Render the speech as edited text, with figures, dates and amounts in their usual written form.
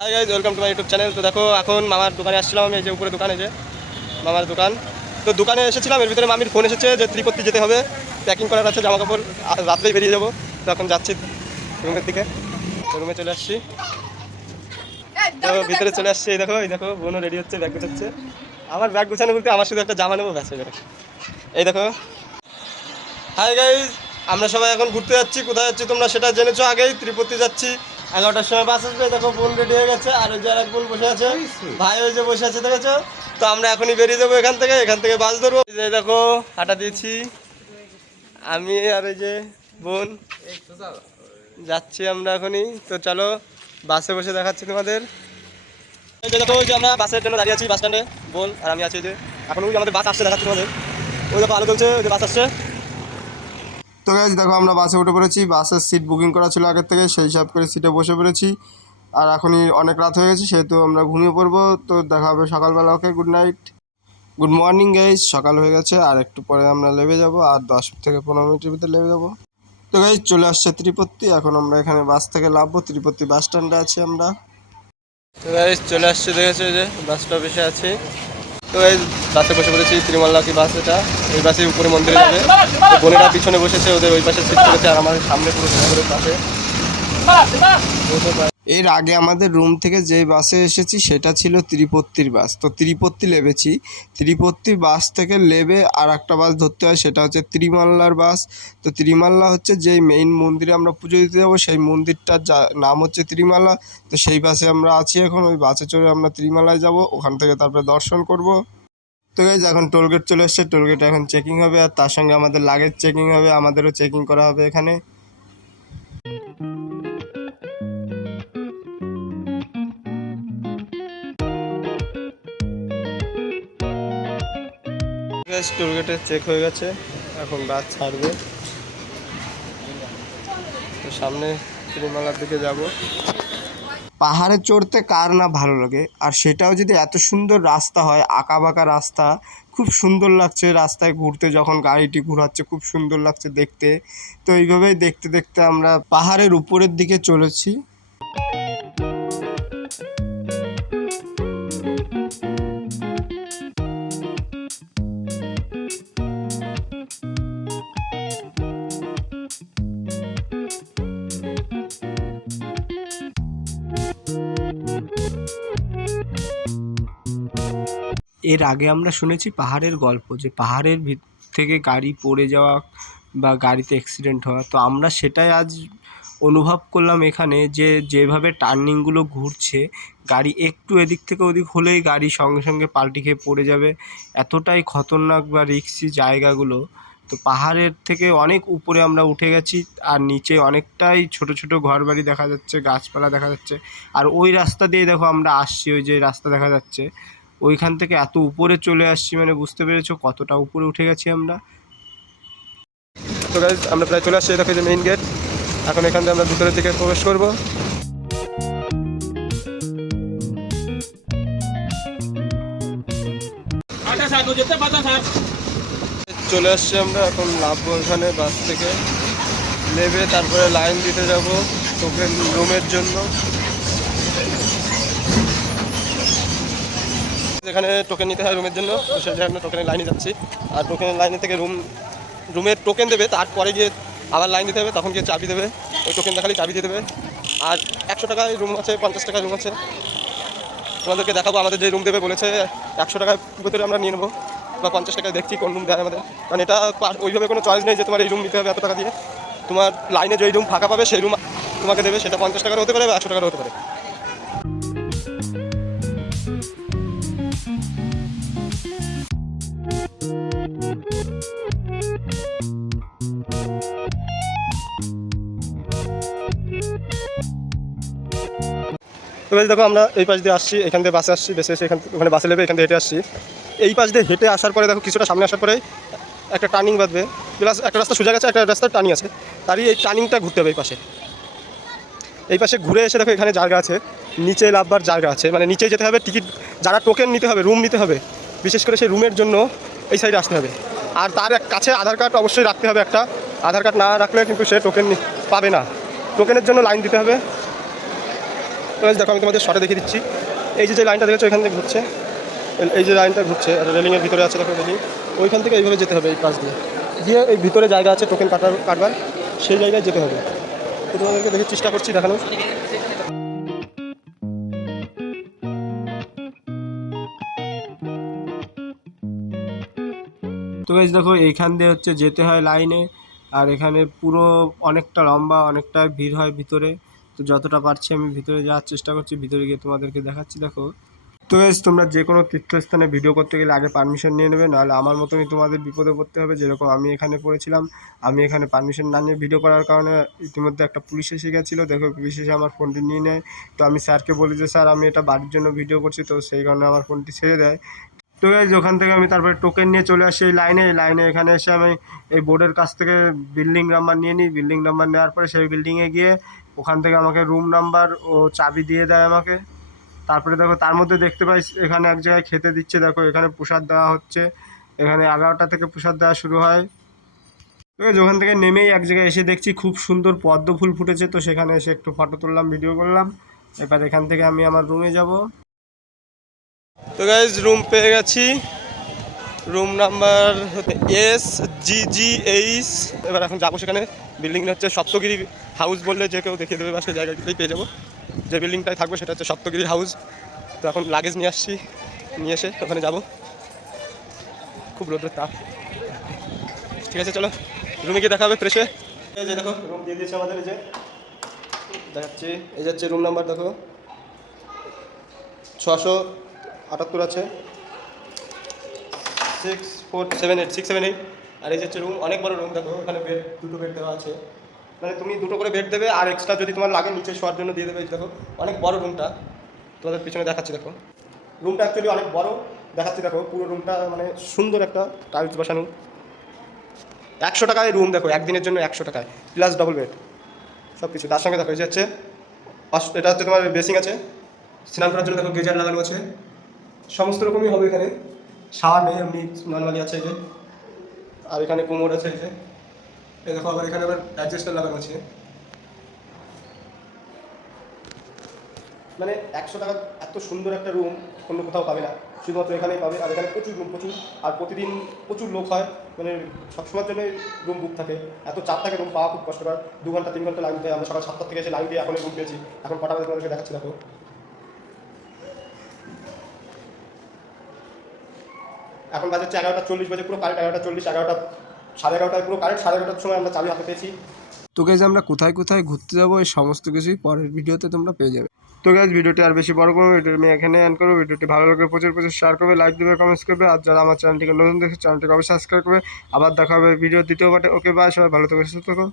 Hi guys, welcome to my YouTube channel. তো দেখো, এখন মামার দোকানে আসছিলাম আমি। এই যে উপরে দোকানে, যে মামার দোকান, তো দোকানে এসেছিলাম। এর ভিতরে মামির ফোন এসেছে যে ত্রিপত্তি যেতে হবে, প্যাকিং করার আছে জামা কাপড়, রাত্রেই বেরিয়ে যাবো। তো এখন যাচ্ছি রুমের দিকে। রুমে চলে আসছি, তো ভিতরে চলে আসছি। এই দেখো বোনও রেডি হচ্ছে, ব্যাগ গুছাচ্ছে। আমার ব্যাগ গুছানো বলতে আমার শুধু একটা জামা নেবো, ব্যাস হয়ে যাবে। এই দেখো। হাই গাইজ, আমরা সবাই এখন ঘুরতে যাচ্ছি। কোথায় যাচ্ছি তোমরা সেটা জেনেছো আগেই। ত্রিপত্তি যাচ্ছি, 11টার সময় বাস আসবে। দেখো বোন রেডি হয়ে গেছে, আর ওই যে আর এক বোন বসে আছে, ভাই ওই যে বসে আছে, দেখেছো? তো আমরা এখনই বেরিয়ে যাবো এখান থেকে বাস ধরবো। এই যে দেখো, হাঁটা দিয়েছি আমি আর ওই যে বোন, যাচ্ছি আমরা এখনই। তো চলো, বাসে বসে দেখাচ্ছি তোমাদের। এই যে দেখো, ওই যে আমরা বাসের জন্য দাঁড়িয়ে আছি বাস স্ট্যান্ডে, বোন আর আমি আছি। যে এখন ওই আমাদের বাস আসছে, দেখাচ্ছি তোমাদের। ওই দেখো আলো চলছে, ওই যে বাস আসছে। তো গাইজ দেখো, আমরা বাসে উঠে পড়েছি। বাসের সিট বুকিং করা ছিল আগের থেকে, সেই হিসাব করে সিটে বসে পড়েছি। আর এখনই অনেক রাত হয়ে গেছে, সেহেতু আমরা ঘুমিয়ে পড়বো। তো দেখা হবে সকালবেলা। Okay, good night, good morning guys. সকাল হয়ে গেছে, আর একটু পরে আমরা নেমে যাব, আর 10 থেকে 15 মিনিটের ভিতরে নেমে যাব। তো গাইজ চলে আসছে ত্রিপত্তি। এখন আমরা এখানে বাস থেকে নামবো। ত্রিপত্তি বাস স্ট্যান্ডে আছি আমরা। তো গাইজ চলে আসছে, দেখেছো যে বাস স্টপেজে আছি। তো এই বাসে বসে পড়েছি, ত্রিমাল্লা কি বাস এটা। এই বাসে উপরে মন্দিরে যাবে। তো বোনেরা পিছনে বসেছে, ওদের ওই পাশে সিট করেছে, আর আমার সামনে পুরো ঠাকুরের পাশে। এর আগে আমাদের রুম থেকে যে বাসে এসেছি সেটা ছিল ত্রিপত্তির বাস। তো ত্রিপত্তি নেমেছি। ত্রিপত্তি বাস থেকে নেমে আর একটা বাস ধরতে হয়, সেটা হচ্ছে ত্রিমাল্লার বাস। তো ত্রিমাল্লা হচ্ছে যেই মেইন মন্দিরে আমরা পুজো দিতে যাবো, সেই মন্দিরটার নাম হচ্ছে ত্রিমাল্লা। তো সেই বাসে আমরা আছি এখন। ওই বাসে চড়ে আমরা ত্রিমালায় যাব, ওখান থেকে তারপরে দর্শন করব। তো গাইজ এখন টোলগেট চলে এসছে। টোলগেটে এখন চেকিং হবে, আর তার সঙ্গে আমাদের লাগেজ চেকিং হবে, আমাদেরও চেকিং করা হবে এখানে। টোলগেটে চেক হয়ে গেছে, এখন বাস ছাড়বে। তো সামনে তিরুমালার দিকে যাব। পাহাড়ে চড়তে কার না ভালো লাগে, আর সেটাও যদি এত সুন্দর রাস্তা হয়, আঁকা বাঁকা রাস্তা, খুব সুন্দর লাগছে। রাস্তায় ঘুরতে যখন গাড়িটি ঘোরাচ্ছে, খুব সুন্দর লাগছে দেখতে। তো এইভাবেই দেখতে দেখতে আমরা পাহাড়ের উপরের দিকে চলেছি। এর আগে আমরা শুনেছি পাহাড়ের গল্প, যে পাহাড়ের থেকে গাড়ি পড়ে যাওয়া বা গাড়িতে অ্যাক্সিডেন্ট হওয়া। তো আমরা সেটাই আজ অনুভব করলাম এখানে, যে যেভাবে টার্নিংগুলো ঘুরছে, গাড়ি একটু এদিক থেকে ওদিক হলেই গাড়ি সঙ্গে সঙ্গে পাল্টি খেয়ে পড়ে যাবে। এতটাই খতরনাক বা রিস্কি জায়গাগুলো। তো পাহাড়ের থেকে অনেক উপরে আমরা উঠে গেছি, আর নিচে অনেকটাই ছোট ছোট ঘরবাড়ি দেখা যাচ্ছে, গাছপালা দেখা যাচ্ছে। আর ওই রাস্তা দিয়ে দেখো আমরা আসছি, ওই যে রাস্তা দেখা যাচ্ছে, ওইখান থেকে এত উপরে চলে আসছি, মানে বুঝতে পেরেছো কতটা উপরে উঠে গেছি আমরা। তো গাইজ আমরা প্রায় চলে আসছি, দেখো যে মেইন গেট। এখন এখান থেকে আমরা ভিতরের দিকে প্রবেশ করব। চলে আসছি আমরা, এখন নামবো এখানে বাস থেকে। নেমে তারপরে লাইন দিতে যাব টোকেন রুমের জন্য। এখানে টোকেন নিতে হয় রুমের জন্য, তো সেই জন্য টোকেনের লাইনে যাচ্ছি। আর টোকেনের লাইনে থেকে রুমের টোকেন দেবে, তারপরে গিয়ে আবার লাইন দিতে হবে, তখন গিয়ে চাবি দেবে। ওই টোকেন দেখালেই চাবি দিয়ে দেবে। আর 100 টাকায় রুম আছে, 50 টাকায় রুম আছে। তোমাদেরকে দেখাবো, আমাদের যে রুম দেবে বলেছে 100 টাকার ভিতরে আমরা নিয়ে নেবো, বা 50 টাকায় দেখছি কোন রুম দেয় আমাদের। কারণ এটা ওইভাবে কোনো চয়েস নেই যে তোমার এই রুম নিতে হবে এত টাকা দিয়ে। তোমার লাইনে যেই রুম ফাঁকা পাবে সেই রুম তোমাকে দেবে, সেটা 50 টাকার হতে পারে বা 100 টাকার হতে পারে। তো দেখো, আমরা এই পাশ দিয়ে আসছি, এখান থেকে বাসে আসছি, বেশি এখান ওখানে বাসে নেবে, এখান থেকে হেঁটে আসছি। এই পাশ দিয়ে হেঁটে আসার পরে দেখো, কিছুটা সামনে আসার পরে একটা টার্নিং বাঁধবে, প্লাস একটা রাস্তা সোজা গেছে, একটা রাস্তার টার্নিং আছে। তারই এই টার্নিংটা ঘুরতে হবে এই পাশে ঘুরে এসে দেখো এখানে জায়গা আছে, নিচে লাভবার জায়গা আছে, মানে নিচে যেতে হবে। টিকিট, যারা টোকেন নিতে হবে, রুম নিতে হবে, বিশেষ করে সেই রুমের জন্য এই সাইডে আসতে হবে। আর তার কাছে আধার কার্ড অবশ্যই রাখতে হবে একটা। আধার কার্ড না রাখলে কিন্তু সে টোকেন পাবে না। টোকেনের জন্য লাইন দিতে হবে। তো guys, দেখো আমি তোমাদের শর্টে দেখিয়ে দিচ্ছি। এই যে লাইনটা দেখেছো এখান থেকে ঘুরছে, এই যে লাইনটা ঘুরছে আর রেলিংয়ের ভিতরে আছে, দেখো রেলিং, ওইখান থেকে এইভাবে যেতে হবে, এই পাশ দিয়ে গিয়ে এই ভিতরে জায়গা আছে টোকেন কাটবার, সেই জায়গায় যেতে হবে। তো তোমাদেরকে দেখে চেষ্টা করছি দেখানোর। তো গাইস দেখো এইখান দিয়ে হচ্ছে যেতে হয় লাইনে, আর এখানে পুরো অনেকটা লম্বা, অনেকটা ভিড় হয় ভিতরে। তো যতটা পারছি আমি ভিতরে যাওয়ার চেষ্টা করছি, ভিতরে গিয়ে তোমাদেরকে দেখাচ্ছি। দেখো তো গাইস, তোমরা যে কোনো তীর্থস্থানে ভিডিও করতে গেলে আগে পারমিশন নিয়ে নেবে, নাহলে আমার মতনই তোমাদের বিপদে পড়তে হবে, যেরকম আমি এখানে পড়েছিলাম। আমি এখানে পারমিশন না নিয়ে ভিডিও করার কারণে ইতিমধ্যে একটা পুলিশ এসে গেছিলো। দেখো পুলিশ এসে আমার ফোনটি নিয়ে নেয়। তো আমি স্যারকে বলি যে স্যার আমি এটা বাড়ির জন্য ভিডিও করছি, তো সেই কারণে আমার ফোনটি ছেড়ে দেয়। তো গাইস ওখান থেকে আমি তারপরে টোকেন নিয়ে চলে আসি এই লাইনে এখানে এসে আমি এই বোর্ডের কাছ থেকে বিল্ডিং নাম্বার নিয়ে নিই। বিল্ডিং নাম্বার নেওয়ার পরে সেই বিল্ডিংয়ে গিয়ে ওখান থেকে আমাকে রুম নাম্বার ও চাবি দিয়ে দেয় আমাকে। তারপরে দেখো তার মধ্যে দেখতে পাই এখানে এক জায়গায় খেতে দিচ্ছে, দেখো এখানে প্রসাদ দেওয়া হচ্ছে। এখানে 11টা থেকে প্রসাদ দেওয়া শুরু হয়। তো গাইস ওখান থেকে নেমেই এক জায়গায় এসে দেখছি খুব সুন্দর পদ্ম ফুল ফুটেছে, তো সেখানে এসে একটু ফটো তুললাম, ভিডিও করলাম। এবার এখান থেকে আমি আমার রুমে যাব। তো গাইস রুম পেয়ে গেছি, রুম নাম্বার SGGH। এবার এখন যাবো সেখানে। বিল্ডিংটা হচ্ছে সপ্তগিরি হাউস, বললে যে কেউ দেখিয়ে দেবে বা সেই জায়গাটাই পেয়ে যাবো। যে বিল্ডিংটায় থাকবে সেটা হচ্ছে সপ্তগিরি হাউস। তো এখন লাগেজ নিয়ে আসছি, নিয়ে এসে ওখানে যাব। খুব রোদের তাপ। ঠিক আছে চলো রুমে গিয়ে দেখা হবে ফ্রেশে। এই যে দেখো রুম দিয়ে দিয়েছে আমাদের, এই যে দেখাচ্ছি, এই যাচ্ছে রুম নাম্বার, দেখো 678 আছে, 6478678। আর এই যে হচ্ছে রুম, অনেক বড় রুম। দেখো এখানে দুটো বেড দেওয়া আছে, মানে তুমি দুটো করে বেড দেবে, আর এক্সট্রা যদি তোমার লাগে নিচে শোয়ার জন্য দিয়ে দেবে। দেখো অনেক বড় রুমটা, তোমাদের পিছনে দেখাচ্ছি। দেখো রুমটা অ্যাকচুয়ালি অনেক বড় দেখাচ্ছি। দেখো পুরো রুমটা মানে সুন্দর একটা টাইলস বসানো। 100 টাকায় রুম, দেখো একদিনের জন্য 100 টাকায়, প্লাস ডবল বেড সব কিছু তার সঙ্গে। দেখো এই যে হচ্ছে এটা হচ্ছে তোমার বেসিং আছে, স্নান করার জন্য দেখো গেজার লাগানো আছে, সমস্ত রকমই হবে এখানে। শাওয়ার নেই, এমনি নর্মালি আছে এই যে। আর এখানে কোমোড আছে এই যে, এই দেখো আবার এখানে আবার অ্যাডজাস্টার লাগানো আছে। মানে 100 টাকা এত সুন্দর একটা রুম অন্য কোথাও পাবে না, শুধুমাত্র এখানেই পাবে। আর এখানে প্রচুর রুম, প্রচুর, আর প্রতিদিন প্রচুর লোক হয়, মানে সবসময়ের জন্য রুম বুক থাকে। এত চাপ থাকে, রুম পাওয়া খুব কষ্টকর, 2 ঘন্টা 3 ঘন্টা লাইন দেয়। আমরা সকাল 7টা থেকে এসে লাইন দিয়ে এখন রুম পেয়েছি। এখন কটা বাজে তোমাদেরকে দেখাচ্ছি। দেখো এখন বাজে হচ্ছে 11:40 বাজে, পুরো কারেক্ট 11:40, 11:30 পুরো কারেক্ট 11:30 সময় আমরা চাবি হাতে পেয়েছি। তো গাইজ আমরা কোথায় কোথায় ঘুরতে যাবো এই সমস্ত কিছুই পরের ভিডিওতে তোমরা পেয়ে যাবে। তো গাইজ ভিডিওটি আর বেশি বড় করবো, ভিডিওটি আমি এখানে এন্ড করবো। ভিডিওটি ভালো লাগলে প্রচুর শেয়ার করবে, লাইক দেবে, কমেন্টস করবে। আর যারা আমার চ্যানেলটিকে নতুন দেখে চ্যানেলটিকে অবশ্যই সাবস্ক্রাইব করবে। আবার দেখা হবে ভিডিও দ্বিতীয় পার্টে। ওকে বাই, সবাই ভালো থেকো, সুস্থ থাকো।